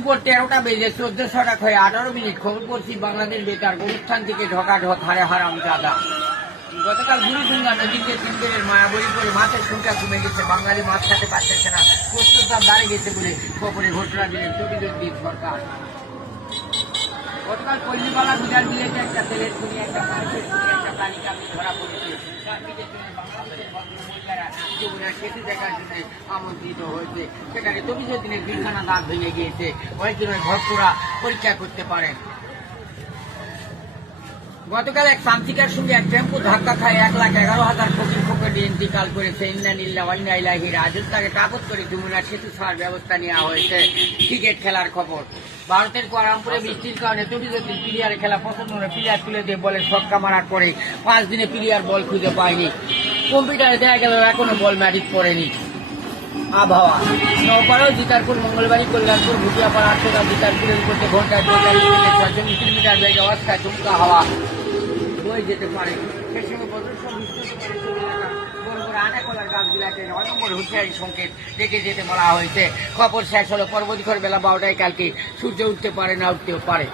দুপুর 13টা বেজে 1400 হয়ে 18 মিনিট খবর পড়ছি বাংলাদেশ বেতার অনুষ্ঠান থেকে ঢকা হারে হারাম জাদা। গতকাল বুড়িডুঙ্গা নদীতে তিনদিনের মায়াবরী করে মাছের সংখ্যা কমে গেছে, বাঙালি মাছ খেতে পারতেছে না, প্রস্তুত দাম দাঁড়িয়ে গেছে বলে খবরে ঘোষণা দিলেন তবিজুদ্দিন সরকার। গতকাল পল্লীবালা বিধান দিলেন একটা তেলের খুনি, একটা মানুষের খুনি, একটা তালিকা ধরা পড়েছে। যমুনার সেতু দেখার জন্য আমন্ত্রিত হয়েছে, সেখানে তবিজুদ্দিনের দুইখানা দাঁত ভেঙে গিয়েছে, কয়েকজনের ভক্তরা পরীক্ষা করতে পারেন। গতকাল এক প্রান্তিকার সঙ্গে এক টেম্পো ধাক্কা খায় 1,11,000 ফকির ফকির ইন্তিকাল করেছে। ইন্নালিল্লাহি ওয়া ইন্না ইলাইহি রাজিউন। তাকে কাবত করে যমুনার সেতু ছাড়ার ব্যবস্থা নেওয়া হয়েছে। ক্রিকেট খেলার খবর। ভারতের কোয়ালালামপুরে বৃষ্টির কারণে তবিজুদ্দিন প্লেয়ারে খেলা পছন্দ করে প্লেয়ার তুলে দিয়ে বলে ছক্কা মারার পরে 5 দিনে প্লেয়ার বল খুঁজে পায়নি। কম্পিউটারে দেখা গেল এখনো বল ম্যাজিক পড়েনি। আবহাওয়া নওপাড়াও জিতারপুর, মঙ্গলবাড়ি, কল্যাণপুর, ভুটিয়াপাড়া, আটটা জিতারপুরের উপর ঘন্টায় 45 কিলোমিটার বেগে অবস্থায় চুমকা হাওয়া বয়ে যেতে পারে। সেই সঙ্গে প্রদর্শন বড় বড় আটা কলার গাছগুলাকে 9 নম্বর হুঁশিয়ারি সংকেত রেখে যেতে বলা হয়েছে। খবর শেষ হলো পরবর্তী বেলা 12টায় কালকে সূর্য উঠতে পারে, না উঠতেও পারে।